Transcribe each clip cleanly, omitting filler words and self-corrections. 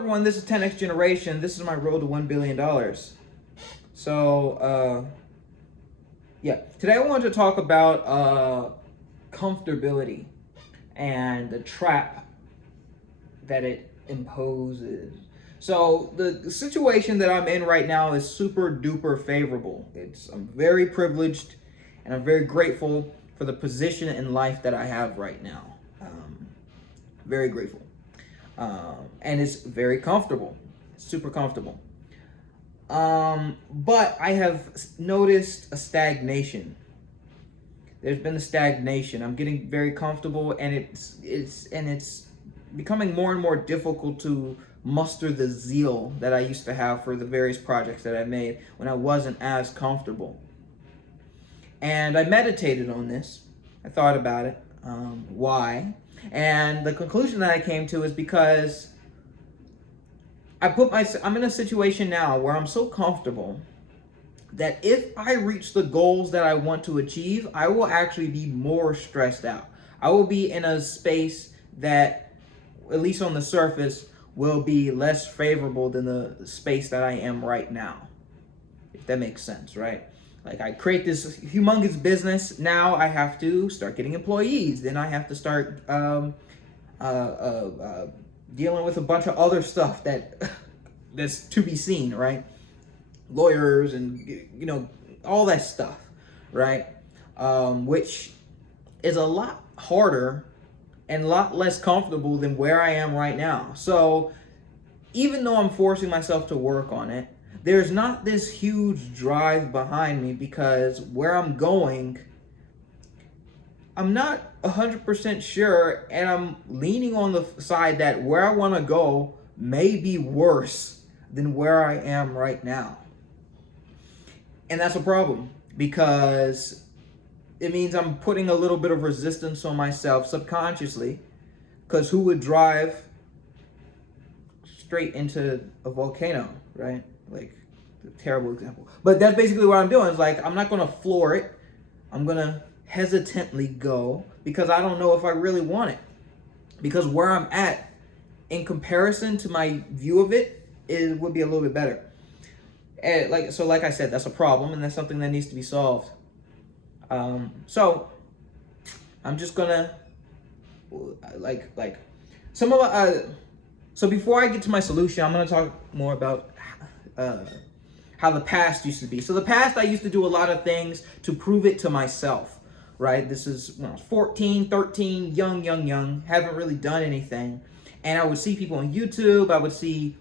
everyone, this is 10X Generation. This is my road to $1 billion. So, yeah, today I wanted to talk about comfortability and the trap that it imposes. So the situation that I'm in right now is super duper favorable. I'm very privileged and I'm very grateful for the position in life that I have right now. Very grateful. And it's very comfortable, super comfortable. But I have noticed a stagnation. There's been a stagnation. I'm getting very comfortable, and it's becoming more and more difficult to muster the zeal that I used to have for the various projects that I made when I wasn't as comfortable. And I meditated on this. I thought about it. Why? And the conclusion that I came to is because I'm in a situation now where I'm so comfortable that if I reach the goals that I want to achieve, I will actually be more stressed out. I will be in a space that, at least on the surface, will be less favorable than the space that I am right now. If that makes sense, right? Like, I create this humongous business. Now I have to start getting employees. Then I have to start dealing with a bunch of other stuff that's to be seen, right? Lawyers and, all that stuff, right? Which is a lot harder and a lot less comfortable than where I am right now. So even though I'm forcing myself to work on it, there's not this huge drive behind me, because where I'm going, I'm not 100% sure, and I'm leaning on the side that where I want to go may be worse than where I am right now. And that's a problem, because it means I'm putting a little bit of resistance on myself subconsciously, because who would drive straight into a volcano, right? Like, a terrible example. But that's basically what I'm doing. It's like, I'm not going to floor it. I'm going to hesitantly go, because I don't know if I really want it. Because where I'm at, in comparison to my view of it, it would be a little bit better. And like I said, that's a problem, and that's something that needs to be solved. So I'm just gonna so before I get to my solution, I'm gonna talk more about how the past used to be. So the past, I used to do a lot of things to prove it to myself, right? This is when I was 14, 13, young, haven't really done anything. And I would see people on YouTube, I would see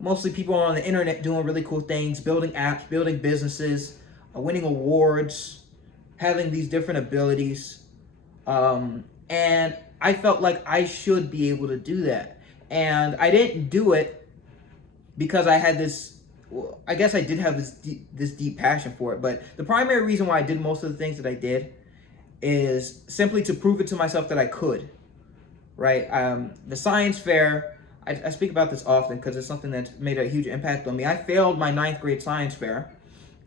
mostly people on the internet doing really cool things, building apps, building businesses, winning awards, having these different abilities. And I felt like I should be able to do that. And I didn't do it because I had I guess I did have this deep passion for it. But the primary reason why I did most of the things that I did is simply to prove it to myself that I could, right? The science fair, I speak about this often because it's something that's made a huge impact on me. I failed my 9th grade science fair.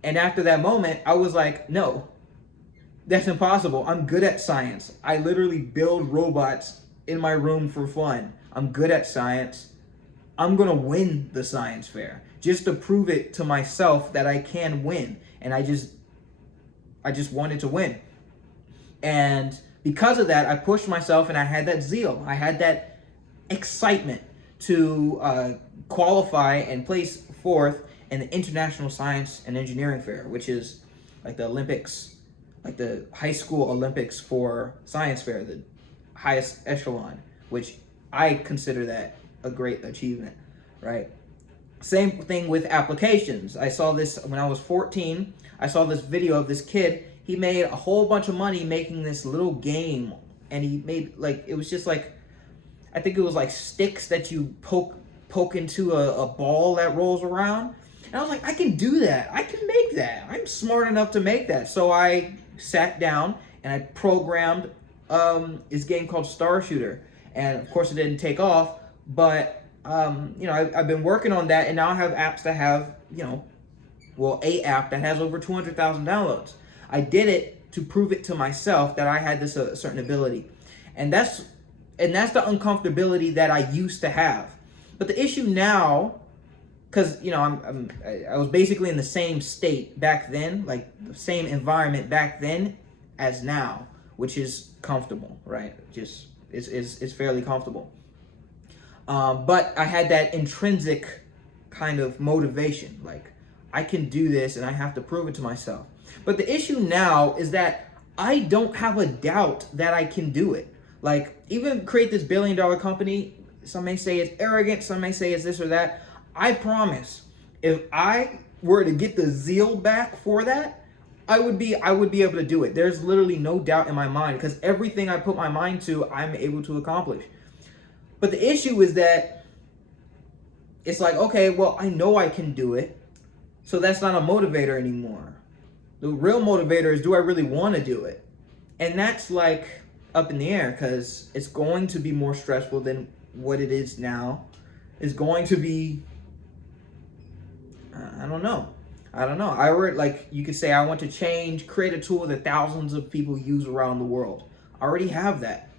And after that moment, I was like, no, that's impossible. I'm good at science. I literally build robots in my room for fun. I'm good at science. I'm going to win the science fair just to prove it to myself that I can win. And I just wanted to win. And because of that, I pushed myself, and I had that zeal. I had that excitement to qualify and place fourth in the International Science and Engineering Fair, which is like the Olympics, like the high school Olympics for science fair, the highest echelon, which I consider that a great achievement, right? Same thing with applications. I saw this when I was 14. I saw this video of this kid. He made a whole bunch of money making this little game, and he made, like, it was just like, I think it was like sticks that you poke into a ball that rolls around. And I was like, I can do that. I can make that. I'm smart enough to make that. So I sat down and I programmed this game called Star Shooter. And of course it didn't take off, but I've been working on that, and now I have apps that have, a app that has over 200,000 downloads. I did it to prove it to myself that I had this certain ability. And that's the uncomfortability that I used to have. But the issue now, because I was basically in the same state back then, like the same environment back then as now, which is comfortable, right? Just is fairly comfortable. But I had that intrinsic kind of motivation, like I can do this and I have to prove it to myself. But the issue now is that I don't have a doubt that I can do it. Like, even create this $1 billion company, some may say it's arrogant, some may say it's this or that. I promise, if I were to get the zeal back for that, I would be able to do it. There's literally no doubt in my mind, because everything I put my mind to, I'm able to accomplish. But the issue is that it's like, okay, well, I know I can do it, so that's not a motivator anymore. The real motivator is, do I really want to do it? And that's like up in the air, because it's going to be more stressful than what it is now. It's going to be, I don't know. You could say I want to create a tool that thousands of people use around the world. I already have that.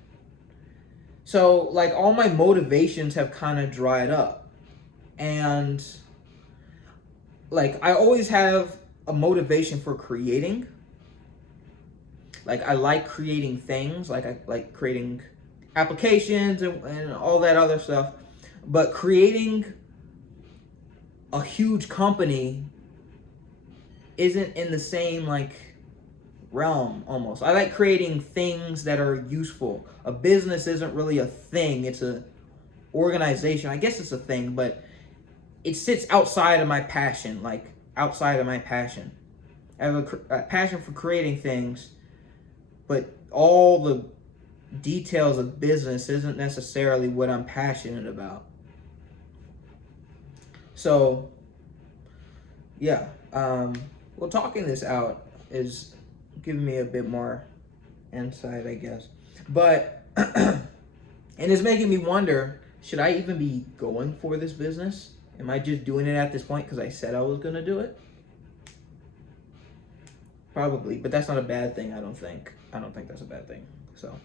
So like all my motivations have kind of dried up. And like I always have a motivation for creating. Like I like creating things, like I like creating applications and all that other stuff. But creating a huge company isn't in the same like realm almost. I like creating things that are useful. A business isn't really a thing, it's a organization. I guess it's a thing, but it sits outside of my passion, like outside of my passion. I have a passion for creating things, but all the details of business isn't necessarily what I'm passionate about. So, yeah, well, talking this out is giving me a bit more insight, I guess. But, and it's making me wonder, should I even be going for this business? Am I just doing it at this point because I said I was going to do it? Probably, but that's not a bad thing, I don't think. I don't think that's a bad thing. So,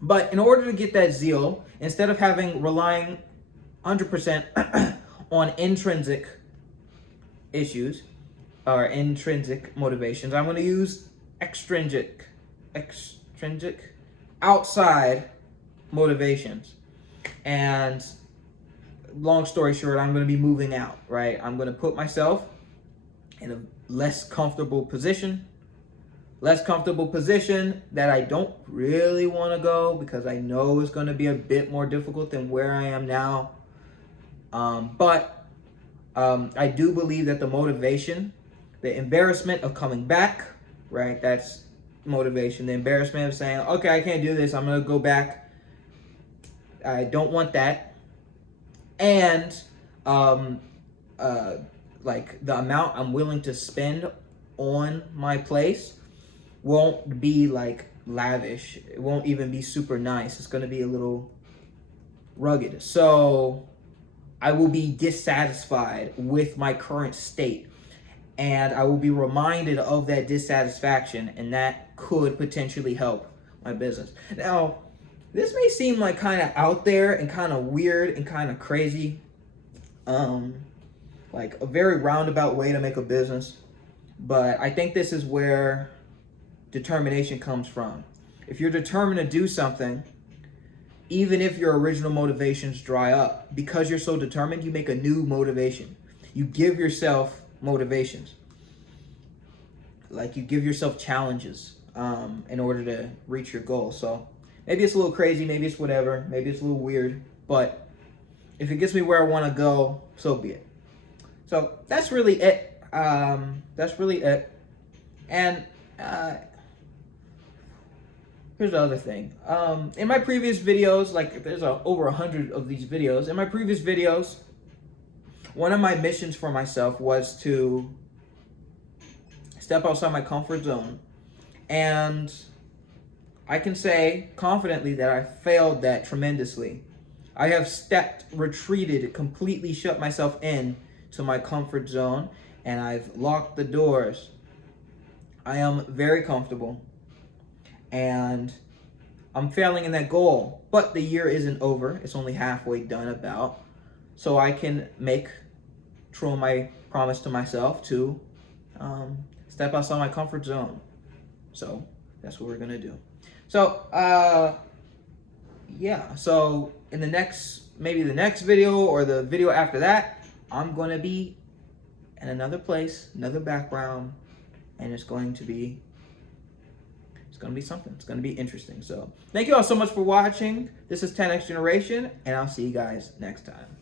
but in order to get that zeal, instead of relying 100% on intrinsic issues or intrinsic motivations, I'm going to use extrinsic, outside motivations. And long story short, I'm going to be moving out, right? I'm going to put myself in a less comfortable position that I don't really want to go, because I know it's going to be a bit more difficult than where I am now. But I do believe that the motivation, the embarrassment of coming back, right? That's motivation. The embarrassment of saying, okay, I can't do this, I'm going to go back. I don't want that. And like the amount I'm willing to spend on my place won't be like lavish. It won't even be super nice. It's going to be a little rugged. So I will be dissatisfied with my current state, and I will be reminded of that dissatisfaction, and that could potentially help my business. Now, this may seem like kind of out there and kind of weird and kind of crazy, like a very roundabout way to make a business, but I think this is where determination comes from. If you're determined to do something, even if your original motivations dry up, because you're so determined, you make a new motivation. You give yourself motivations. Like you give yourself challenges in order to reach your goal. So maybe it's a little crazy, maybe it's whatever, maybe it's a little weird, but if it gets me where I want to go, so be it. So that's really it. And here's the other thing. In my previous videos, like there's over 100 of these videos. In my previous videos, one of my missions for myself was to step outside my comfort zone. And I can say confidently that I failed that tremendously. I have retreated, completely shut myself in to my comfort zone, and I've locked the doors. I am very comfortable, and I'm failing in that goal. But the year isn't over. It's only halfway done about. so I can make true on my promise to myself to step outside my comfort zone. So that's what we're gonna do. So yeah, so in the next, maybe the next video or the video after that, I'm gonna be in another place, another background, and it's going to be something. It's going to be interesting. So thank you all so much for watching. This is 10X Generation, and I'll see you guys next time.